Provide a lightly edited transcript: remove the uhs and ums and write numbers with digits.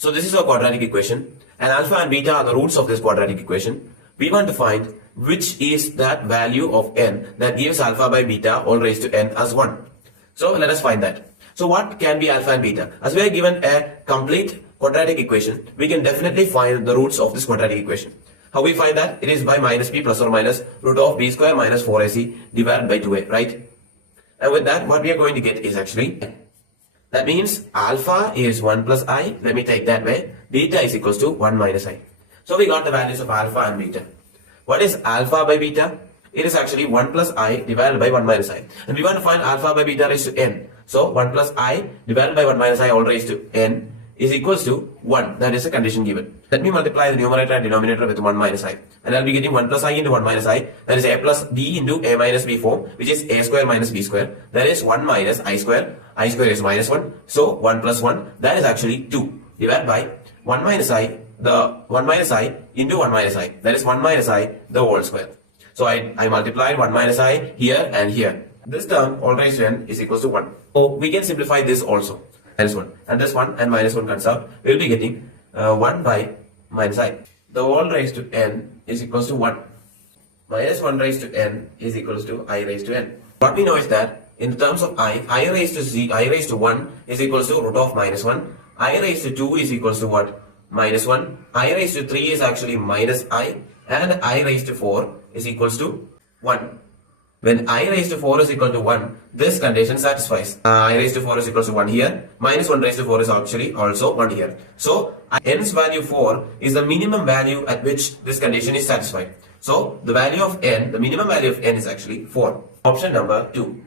So this is our quadratic equation, and alpha and beta are the roots of this quadratic equation. We want to find which is that value of n that gives alpha by beta all raised to n as 1. So let us find that. So what can be alpha and beta? As we are given a complete quadratic equation, we can definitely find the roots of this quadratic equation. How we find that? It is by minus b plus or minus root of b square minus 4ac divided by 2a, right? And with that, what we are going to get is actually, that means alpha is 1 plus I, let me take that way, beta is equals to 1 minus I. So we got the values of alpha and beta. What is alpha by beta? It is actually 1 plus I divided by 1 minus I. And we want to find alpha by beta raised to n. So 1 plus I divided by 1 minus I all raised to n is equals to 1. That is the condition given. Let me multiply the numerator and denominator with 1 minus I. And I'll be getting 1 plus I into 1 minus I. That is a plus b into a minus b form, which is a square minus b square. That is 1 minus I square. I square is minus 1. So 1 plus 1, that is actually 2. Divided by 1 minus I, the 1 minus I into 1 minus I. That is 1 minus I, the whole square. So I multiplied 1 minus I here and here. This term all raised to n is equals to 1. So we can simplify this also. Minus 1. And this 1 and minus 1 comes out. We will be getting 1 by minus I. The whole raised to n is equals to 1. Minus 1 raised to n is equals to I raised to n. What we know is that in terms of I raised to 1 is equals to root of minus 1. I raised to 2 is equals to what? Minus 1. I raised to 3 is actually minus I. And I raised to 4 is equals to 1. When I raised to 4 is equal to 1, this condition satisfies. I raised to 4 is equals to 1 here. Minus 1 raised to 4 is actually also 1 here. So n's value 4 is the minimum value at which this condition is satisfied. So the value of n, the minimum value of n is actually 4. Option number 2.